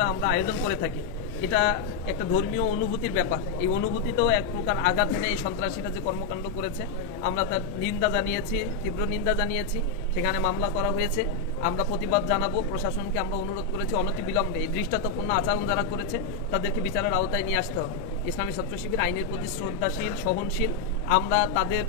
অনুষ্ঠানটা আমরা আয়োজন করে থাকি, এটা একটা ধর্মীয় অনুভূতির ব্যাপার। এই অনুভূতিতেও এক প্রকার আঘাত এনে এই সন্ত্রাসীরা যে কর্মকাণ্ড করেছে আমরা তার নিন্দা জানিয়েছি, তীব্র নিন্দা জানিয়েছি। সেখানে মামলা করা হয়েছে, আমরা প্রতিবাদ জানাবো। প্রশাসনকে আমরা অনুরোধ করেছি অনতিবিলম্বে এই দৃষ্টান্তপূর্ণ আচরণ যারা করেছে তাদেরকে বিচারের আওতায় নিয়ে আসতে হবে। ইসলামী ছাত্র শিবির আইনের প্রতি শ্রদ্ধাশীল, সহনশীল। আমরা তাদের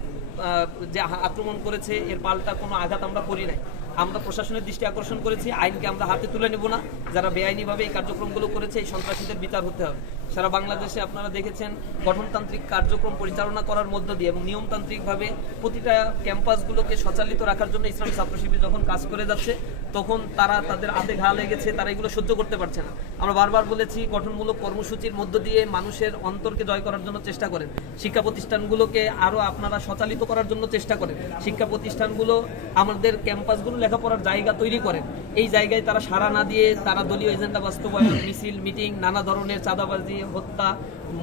যে আক্রমণ করেছে এর পাল্টা কোনো আঘাত আমরা করি নাই। আমরা প্রশাসনের দৃষ্টি আকর্ষণ করেছি, আইনকে আমরা হাতে তুলে নেব না। যারা বেআইনিভাবে এই কার্যক্রমগুলো করেছে এই সন্ত্রাসীদের বিচার হতে হবে। সারা বাংলাদেশে আপনারা দেখেছেন গঠনতান্ত্রিক কার্যক্রম পরিচালনা করার মধ্য দিয়ে এবং নিয়মতান্ত্রিকভাবে প্রতিটা ক্যাম্পাসগুলোকে সঞ্চালিত রাখার জন্য ইসলামী ছাত্র শিবির যখন কাজ করে যাচ্ছে তখন তারা তাদের হাতে ঘা লেগেছে, তারা এগুলো সহ্য করতে পারছে না। আমরা বারবার বলেছি গঠনমূলক কর্মসূচির মধ্য দিয়ে মানুষের অন্তরকে জয় করার জন্য চেষ্টা করেন। শিক্ষা প্রতিষ্ঠানগুলোকে আরও আপনারা সঞ্চালিত করার জন্য চেষ্টা করেন। শিক্ষা প্রতিষ্ঠানগুলো আমাদের ক্যাম্পাসগুলো লেখাপড়ার জায়গা তৈরি করেন। এই জায়গায় তারা সাড়া না দিয়ে তারা দলীয় এজেন্ডা বাস্তবায়ন, মিছিল, মিটিং, নানা ধরনের চাঁদাবাজি, হত্যা,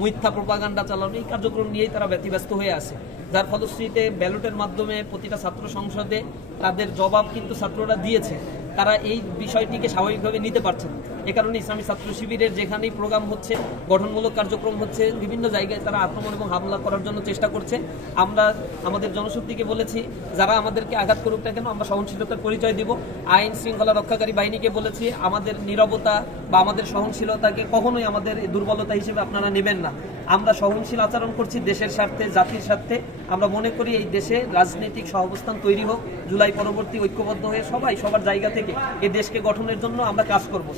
মিথ্যা প্রোপাগান্ডা চালানো এই কার্যক্রম নিয়েই তারা ব্যতিব্যস্ত হয়ে আছে। যার ফলশ্রুতিতে ব্যালটের মাধ্যমে প্রতিটা ছাত্র সংসদে তাদের জবাব কিন্তু ছাত্ররা দিয়েছে। তারা এই বিষয়টিকে স্বাভাবিকভাবে নিতে পারছে না। এ কারণে ইসলামী ছাত্র শিবিরের যেখানেই প্রোগ্রাম হচ্ছে, গঠনমূলক কার্যক্রম হচ্ছে, বিভিন্ন জায়গায় তারা আক্রমণ এবং হামলা করার জন্য চেষ্টা করছে। আমরা আমাদের জনশক্তিকে বলেছি যারা আমাদেরকে আঘাত করুক না কেন আমরা সহনশীলতার পরিচয় দিব। আইন শৃঙ্খলা রক্ষাকারী বাহিনীকে বলেছি আমাদের নীরবতা বা আমাদের সহনশীলতাকে কখনোই আমাদের দুর্বলতা হিসেবে আপনারা নেবেন না। আমরা সহনশীল আচরণ করছি দেশের স্বার্থে, জাতির স্বার্থে। আমরা মনে করি এই দেশে রাজনৈতিক সহাবস্থান তৈরি হোক, জুলাই পরবর্তী ঐক্যবদ্ধ হয়ে সবাই সবার জায়গা থেকে এই দেশকে গঠনের জন্য আমরা কাজ করব।